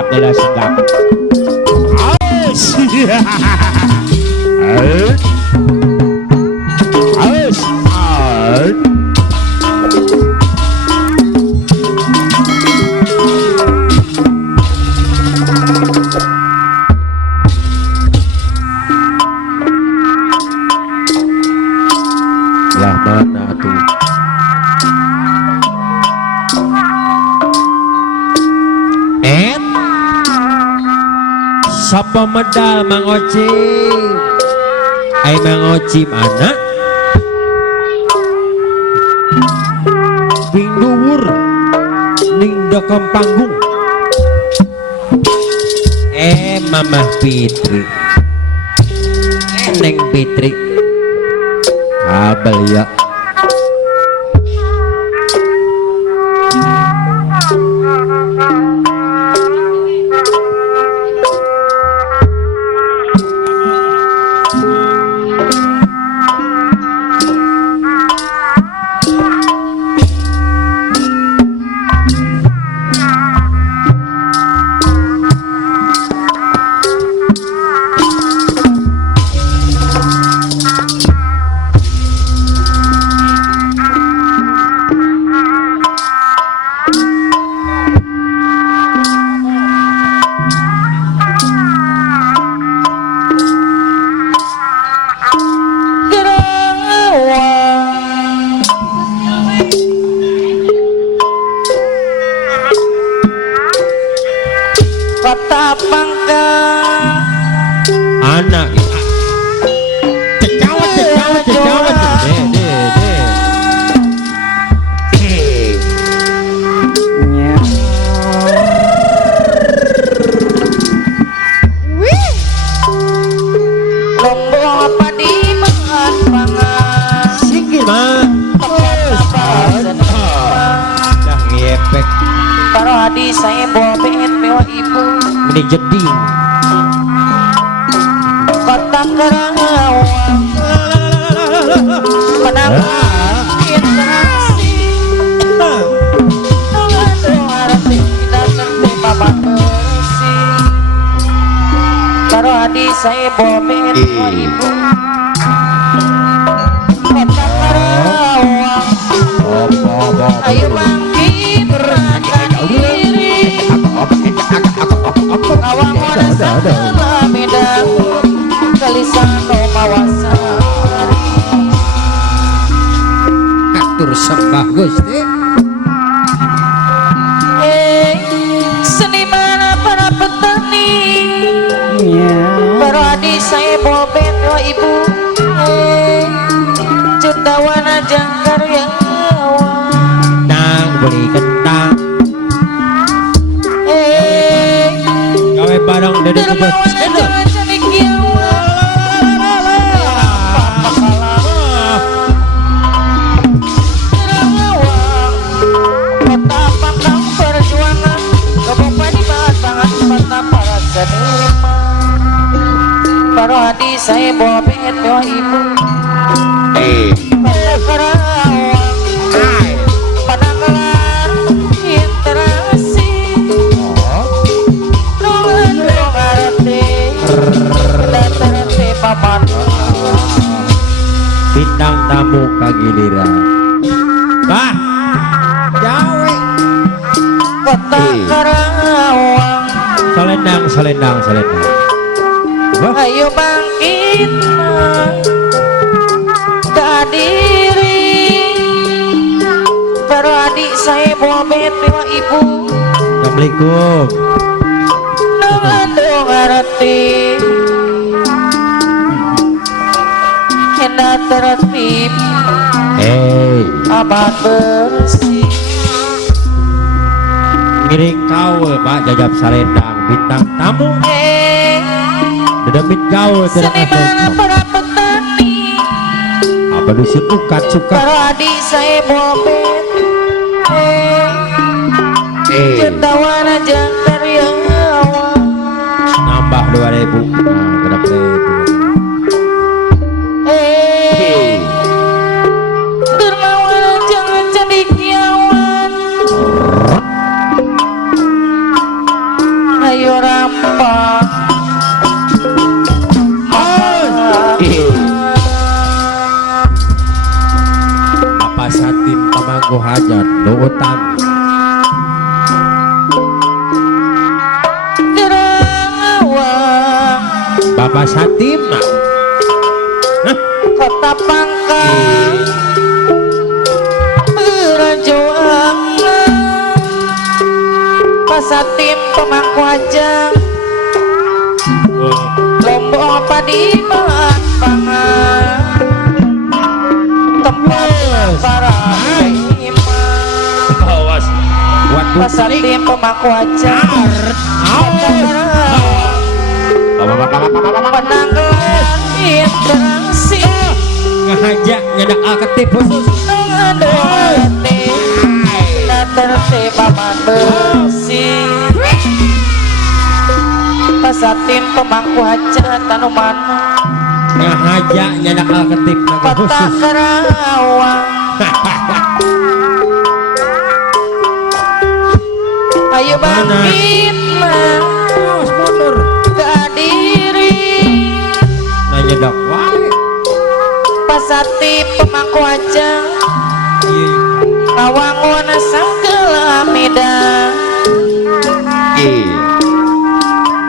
senggap dela senggap. Aus. Aus. Lah mana tuh? Sapa medal Mang Oci? Ai Mang Oci mana? Ping dhuwur ning dokam panggung. Mamah Fitri. Neng Fitri. Kabel ya. Jadi kota Karawang penambah interaksi arti kita tertib papan bersih karo adi saya bomet ibu kota Karawang ayo bangkit diri awang orang salah medang kalisano mawasari atur sembah Gusti seniman para petani para adi saya bobet wa ibu jutawan jangkar yang nang beli kentang barang dari tugas perjuangan kebapak di pasangan mata para seniman para hadi saya bobet wa ibu pada Karawang penanggalan interaksi papan bintang tamu kagiliran bah jawe kota Karawang selendang ayo bangkit kadiri baru adik saya bobet wa ibu Assalamualaikum nunggu ngerti hendak tertib amat bersih miring kau Pak jajab salendang bintang tamu dedemit kau seniman para petani apa dusun ukat suka para adik saya bobet jutawan jangkar yang nambah 2000 genap 1000 dermawan jangan jadi kiawan Satim pamangku hajat nu utami Gerawang Bapak Satim Kota Pangkal Berjuang Pasatim pemangku ajang Lombok padi pangan tempat para awas buat Pasatim pemangku ajang penanggalan interaksi ngajak nyedak aktif khusus tertib paman bersih Pasatim pemangku hajat tanuman ngajak nyedak aktif kota khusus Karawang ayo bangkit mah awas motor keadiri nah nyedak wae Pasatim pemangku hajat Kawangun sangkelamida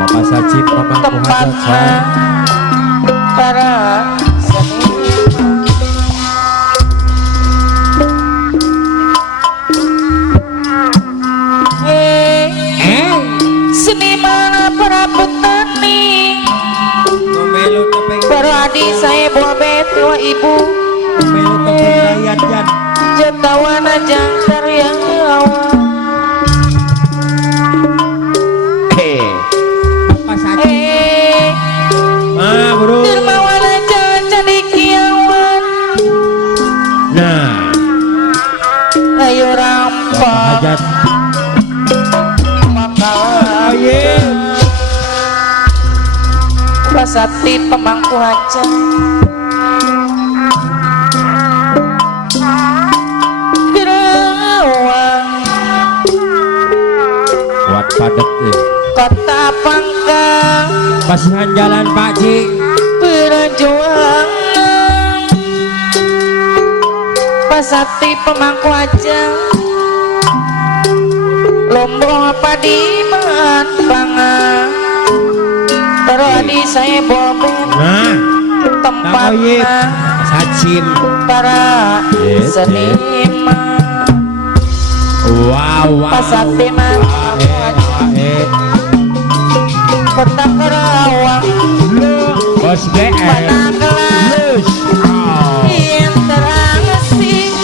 Bapak Satim pamangku tempatna hajat para seniman seniman para petani ngomelu tepeng para adik saya buah betu ibu ngomelu tepeng rakyat jan jatawan ajang tariang awal Bapak Satim bro dermawan aja jadi kiawan nah ayo Bapak rampak hajat makalah Pasatim pemangku hajat Gerawang buat padet kota Pangkal pasihan jalan Pak Ci perjuangan Pasatim pemangku hajat Lombok padi pangan teradi saya boben nah tempatnya Satim para seniman wow Pasatim kota Karawang bos GR penanggalan interaksi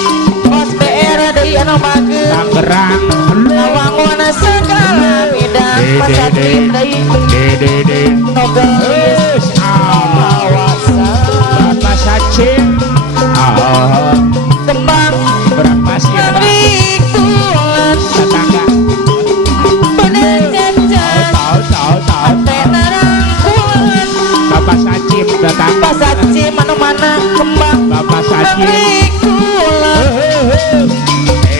pos BR dari anu mageung Tangerang Kawangun segala bidang Pasatim dari nogelis kawasan Bapak Satim tembang berapa sih rikulan tetangga bener jajan tahu ate narangkulan Bapak Satim tetangga Pasatim mana-mana kembang Bapak Satim rikulan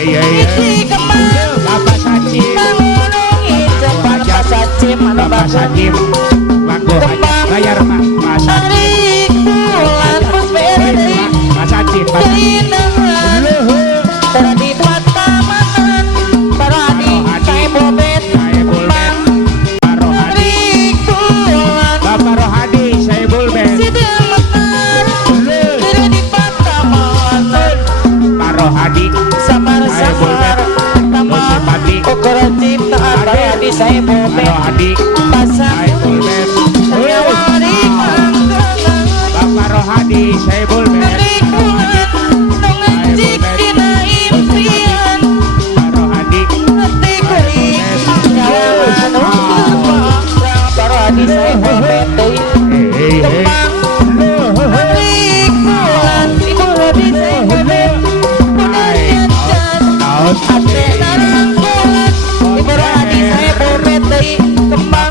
isi kembang Bapak Satim nangunungi depan Pasatim mana Bapak Satim bangku bayar Pak Pak Satim rikulan pos BR Pak Satim Pak Satim teradi patamanan para adik saya bobet kembang rikulan Bapak Rohadi saya bulben sidang mekar teradi patamanan Pak Rohadi samar-samar taman ukuran ciptaan para adik saya Pak bobet Rohadi pasang saya bulben nyawa di pangkalan Bapak Rohadi saya bulben rikulan nongecik dina impian Pak Rohadi hati kulit nyawa manungkul para adik saya bobet kembang rikulan ibu adik saya bobet udah jajan ate narangkulan ibu adik saya bobet kembang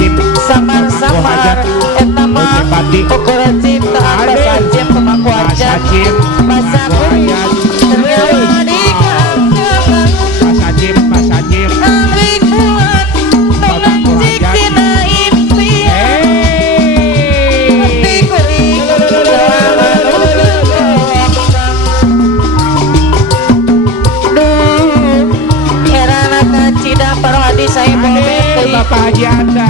Hajim samar-samar eta mah ukuran cinta Mas Hajim pemangku Mas aja Hajim Mas Hajim nyawa di kangen Mas Hajim tarik bulan mengancik tina impian hati kuring jangan duh erana kacida parwadi saya bobet Bapak Haji Anda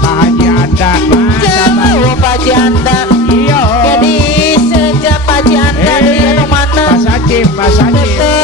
Pak Haji Anda jauh Pak Janda iya jadi sejak Pak Janda di mana Mas Hajim